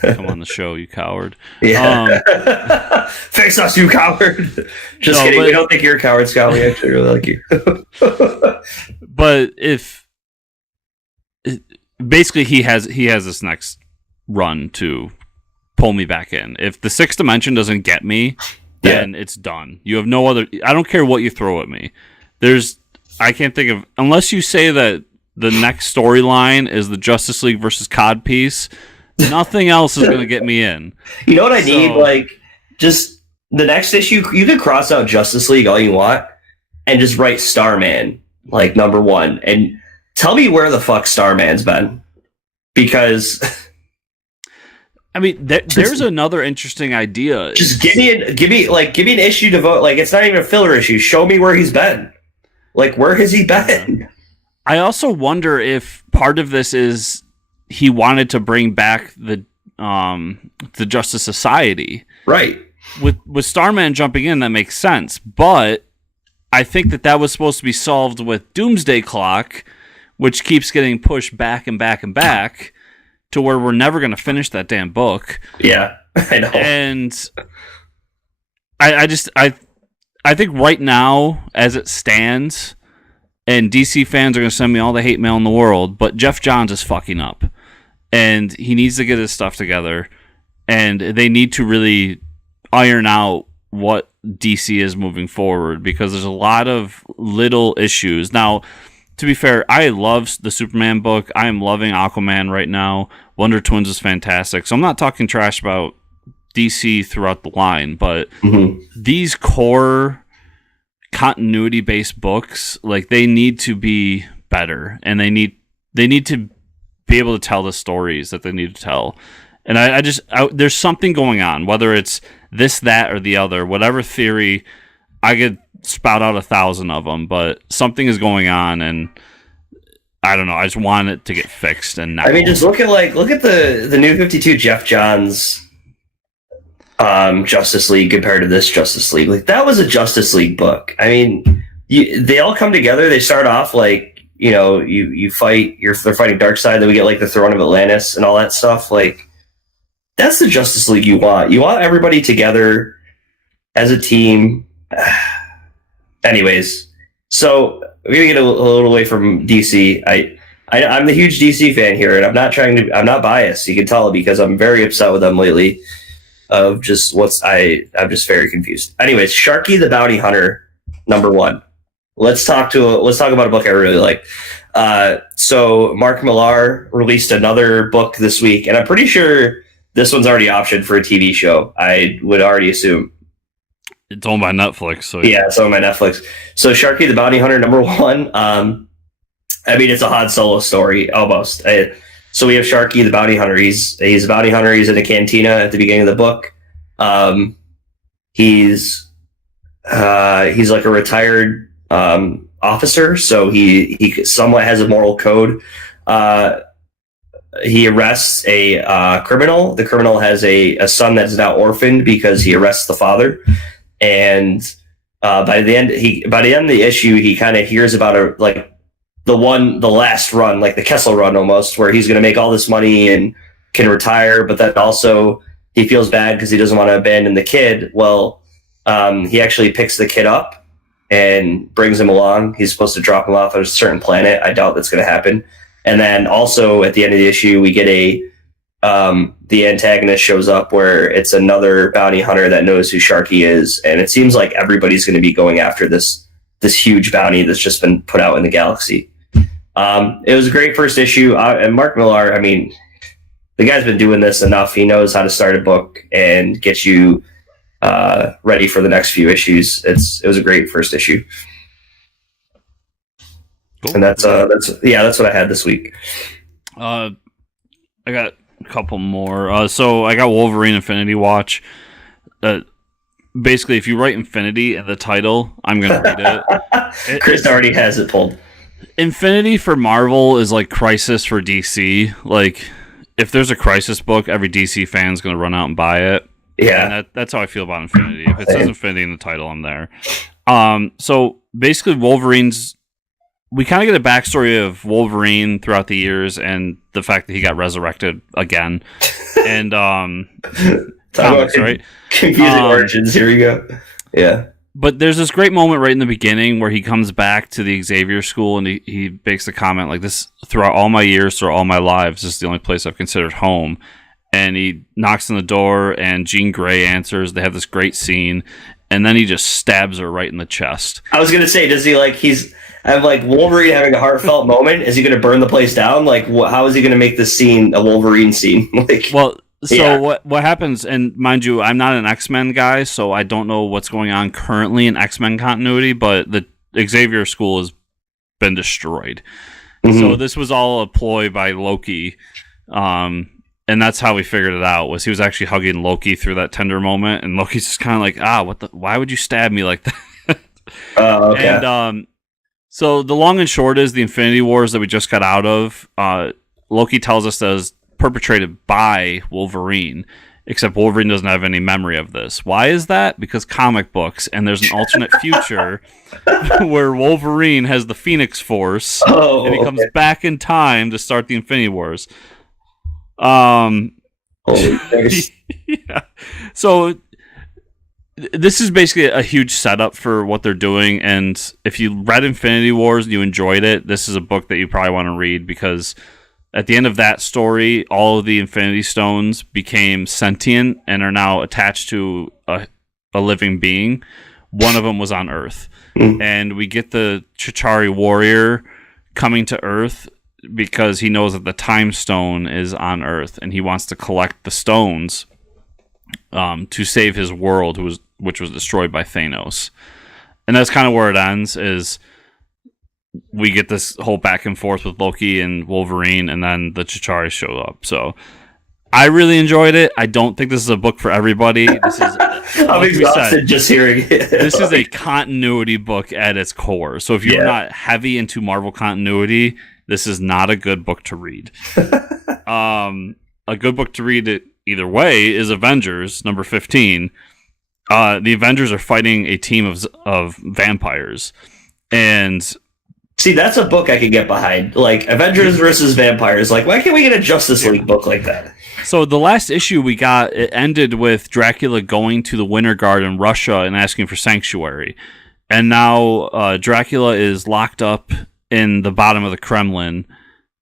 come on the show, you coward. Yeah. Face us, you coward. Just kidding. We don't think you're a coward, Scott. We actually really like you. But basically he has this next run to pull me back in. If the Sixth Dimension doesn't get me, then it's done. You have no other. I don't care what you throw at me. I can't think of, unless you say that the next storyline is the Justice League versus COD piece, nothing else is going to get me in. You know what I need? Like, just the next issue, you can cross out Justice League all you want and just write Starman, like, #1. And tell me where the fuck Starman's been. Because... I mean, there's another interesting idea. Just give me an issue to vote. Like, it's not even a filler issue. Show me where he's been. Like, where has he been? I also wonder if part of this is he wanted to bring back the Justice Society. Right. With Starman jumping in, that makes sense. But I think that was supposed to be solved with Doomsday Clock, which keeps getting pushed back and back and back to where we're never going to finish that damn book. Yeah, I know. And I think right now, as it stands, and DC fans are going to send me all the hate mail in the world, but Jeff Johns is fucking up. And he needs to get his stuff together. And they need to really iron out what DC is moving forward, because there's a lot of little issues. Now, to be fair, I love the Superman book. I am loving Aquaman right now. Wonder Twins is fantastic. So I'm not talking trash about DC throughout the line, but these core continuity-based books, like, they need to be better, and they need to be able to tell the stories that they need to tell. And I there's something going on, whether it's this, that, or the other. Whatever theory, I could spout out 1,000 of them, but something is going on, and I don't know. I just want it to get fixed. And now. I mean, just look at the New 52 Jeff Johns Justice League compared to this Justice League. Like, that was a Justice League book. I mean, they all come together. They start off like, you know, you fight. They're fighting Darkseid. Then we get like the Throne of Atlantis and all that stuff. Like, that's the Justice League you want. You want everybody together as a team. Anyways, so we're gonna get a little away from DC. I'm the huge DC fan here, and I'm not biased. You can tell because I'm very upset with them lately. Of just I'm just very confused. Anyways, Sharky the Bounty Hunter, #1. Let's talk about a book I really like. So Mark Millar released another book this week, and I'm pretty sure this one's already optioned for a TV show. I would already assume. It's owned by Netflix. So yeah, it's owned by Netflix. So Sharky the Bounty Hunter, #1. I mean, it's a Han Solo story, almost. So we have Sharky the Bounty Hunter. He's a bounty hunter. He's in a cantina at the beginning of the book. He's like a retired officer, so he somewhat has a moral code. He arrests a criminal. The criminal has a son that is now orphaned because he arrests the father. And by the end of the issue, he kind of hears about the last run, like the Kessel Run almost, where he's going to make all this money and can retire, but then also he feels bad because he doesn't want to abandon the kid. Well, he actually picks the kid up and brings him along. He's supposed to drop him off at a certain planet. I doubt that's going to happen. And then also at the end of the issue, we get the antagonist shows up where it's another bounty hunter that knows who Sharky is. And it seems like everybody's going to be going after this huge bounty that's just been put out in the galaxy. It was a great first issue. And Mark Millar, I mean, the guy's been doing this enough. He knows how to start a book and get you ready for the next few issues. It was a great first issue. Cool. And that's what I had this week. I got a couple more. So I got Wolverine Infinity Watch. Basically, if you write Infinity in the title, I'm going to read it. Chris already has it pulled. Infinity for Marvel is like Crisis for DC. Like, if there's a Crisis book, every DC fan's going to run out and buy it. Yeah. And that's how I feel about Infinity. If it says Infinity in the title, I'm there. So basically, we kind of get a backstory of Wolverine throughout the years and the fact that he got resurrected again. And comics, right? Confusing origins. Here we go. Yeah. But there's this great moment right in the beginning where he comes back to the Xavier School and he makes a comment like, this, throughout all my years, throughout all my lives, this is the only place I've considered home. And he knocks on the door and Jean Grey answers. They have this great scene. And then he just stabs her right in the chest. I was going to say, does he I'm like, Wolverine having a heartfelt moment? Is he going to burn the place down? Like, how is he going to make this scene a Wolverine scene? What happens, and mind you, I'm not an X-Men guy, so I don't know what's going on currently in X-Men continuity, but the Xavier School has been destroyed. Mm-hmm. So this was all a ploy by Loki, and that's how we figured it out, was he was actually hugging Loki through that tender moment, and Loki's just kind of like, why would you stab me like that? Okay. And so the long and short is the Infinity Wars that we just got out of, Loki tells us that it was perpetrated by Wolverine, except Wolverine doesn't have any memory of this. Why is that? Because comic books, and there's an alternate future where Wolverine has the Phoenix Force, and he comes back in time to start the Infinity Wars. Yeah. So this is basically a huge setup for what they're doing, and if you read Infinity Wars and you enjoyed it, this is a book that you probably want to read, because at the end of that story, all of the Infinity Stones became sentient and are now attached to a living being. One of them was on Earth. And we get the Chitauri warrior coming to Earth because he knows that the Time Stone is on Earth, and he wants to collect the stones to save his world, which was destroyed by Thanos. And that's kind of where it ends, is we get this whole back and forth with Loki and Wolverine, and then the Chitauri show up. So I really enjoyed it. I don't think this is a book for everybody. This is I'm exhausted just hearing it. This is a continuity book at its core. So if you're not heavy into Marvel continuity, this is not a good book to read. A good book to read either way is Avengers number 15. The Avengers are fighting a team of vampires, and see, that's a book I could get behind. Like Avengers versus vampires. Like, why can't we get a Justice League book like that? So the last issue we got, it ended with Dracula going to the Winter Guard in Russia and asking for sanctuary. And now Dracula is locked up in the bottom of the Kremlin,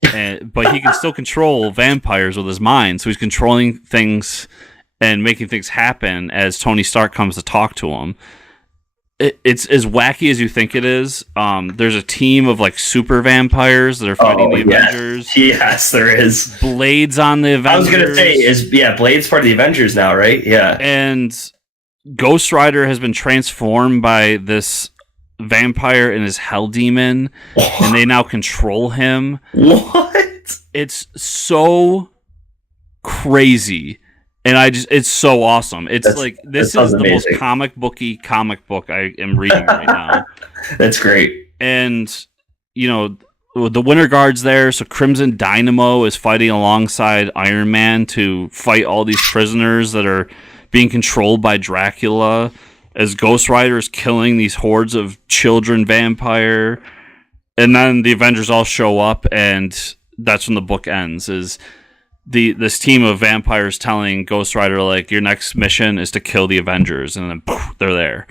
but he can still control vampires with his mind. So he's controlling things and making things happen as Tony Stark comes to talk to him. It's as wacky as you think it is. There's a team of like super vampires that are fighting the Avengers. Yes, there is. Blade's on the Avengers. I was gonna say, Blade's part of the Avengers now, right? Yeah. And Ghost Rider has been transformed by this vampire and his hell demon, and they now control him. What? It's so crazy. And it's so awesome. This is the most comic book I am reading right now. That's great. And, the Winter Guard's there, so Crimson Dynamo is fighting alongside Iron Man to fight all these prisoners that are being controlled by Dracula, as Ghost Rider is killing these hordes of children vampire. And then the Avengers all show up, and that's when the book ends, is this team of vampires telling Ghost Rider, like, your next mission is to kill the Avengers, and then poof, they're there.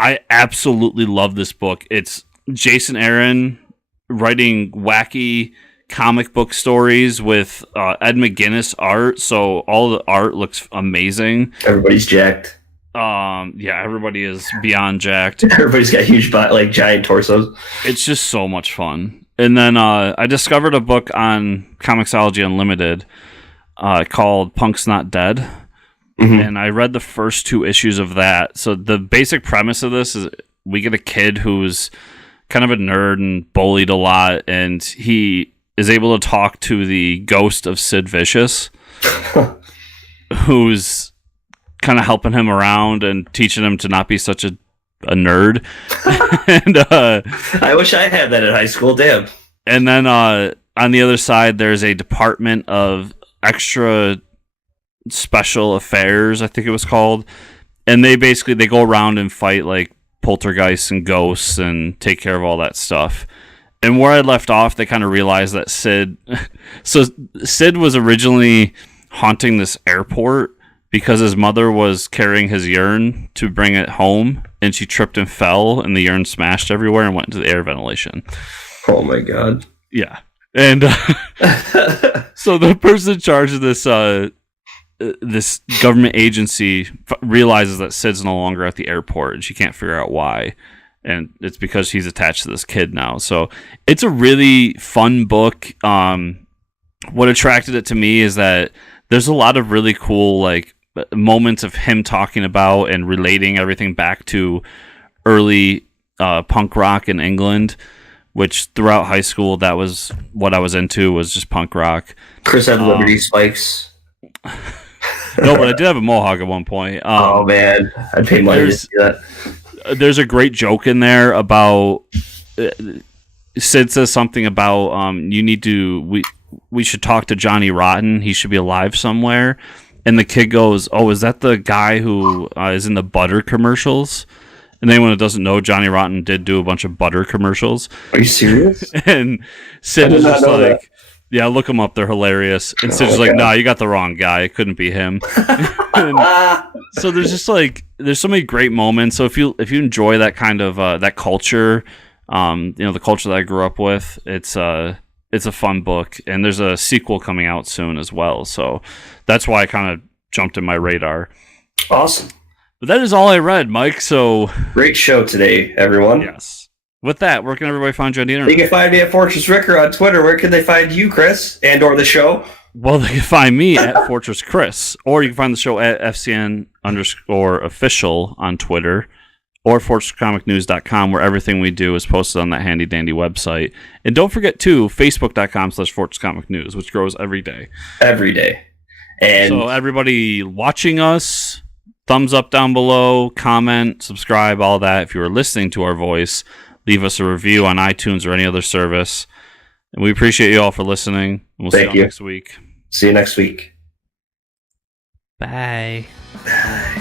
I absolutely love this book. It's Jason Aaron writing wacky comic book stories with Ed McGuinness art, so all the art looks amazing. Everybody's jacked. Everybody is beyond jacked. Everybody's got huge, giant torsos. It's just so much fun. And then I discovered a book on Comixology Unlimited called Punk's Not Dead. Mm-hmm. And I read the first 2 issues of that. So the basic premise of this is we get a kid who's kind of a nerd and bullied a lot, and he is able to talk to the ghost of Sid Vicious, who's kind of helping him around and teaching him to not be such a nerd. And I wish I had that in high school. Damn. And then on the other side, there's a department of extra special affairs, I think it was called, and they go around and fight like poltergeists and ghosts and take care of all that stuff. And where I left off, they kind of realized that Sid was originally haunting this airport because his mother was carrying his urine to bring it home, and she tripped and fell, and the urine smashed everywhere and went into the air ventilation. Oh my god. Yeah. And so the person in charge of this government agency realizes that Sid's no longer at the airport, and she can't figure out why. And it's because he's attached to this kid now. So it's a really fun book. What attracted it to me is that there's a lot of really cool like moments of him talking about and relating everything back to early punk rock in England, which throughout high school, that was what I was into, was just punk rock. Chris had Liberty spikes. No, but I did have a mohawk at one point. Oh man, I'd pay money to see that. There's a great joke in there about Sid says something about we should talk to Johnny Rotten. He should be alive somewhere. And the kid goes, "Oh, is that the guy who is in the butter commercials?" And anyone that doesn't know, Johnny Rotten did do a bunch of butter commercials. Are you serious? And Sid is just like, that. Yeah, look them up. They're hilarious. And Sid's like, "Nah, you got the wrong guy. It couldn't be him." So there's just like, there's so many great moments. So if you enjoy that kind of that culture, the culture that I grew up with, it's a fun book. And there's a sequel coming out soon as well. So that's why I kind of jumped in my radar. Awesome. But that is all I read, Mike. So great show today, everyone. Yes. With that, where can everybody find you on the internet? You can find me at Fortress Ricker on Twitter. Where can they find you, Chris, and or the show? Well, they can find me at Fortress Chris, or you can find the show at FCN_official on Twitter. or FortressComicNews.com, where everything we do is posted on that handy dandy website. And don't forget, too, Facebook.com/FortressComicNews, which grows every day. Every day. And so everybody watching us, thumbs up down below, comment, subscribe, all that. If you are listening to our voice, leave us a review on iTunes or any other service. And we appreciate you all for listening. We'll see you next week. See you next week. Bye. Bye.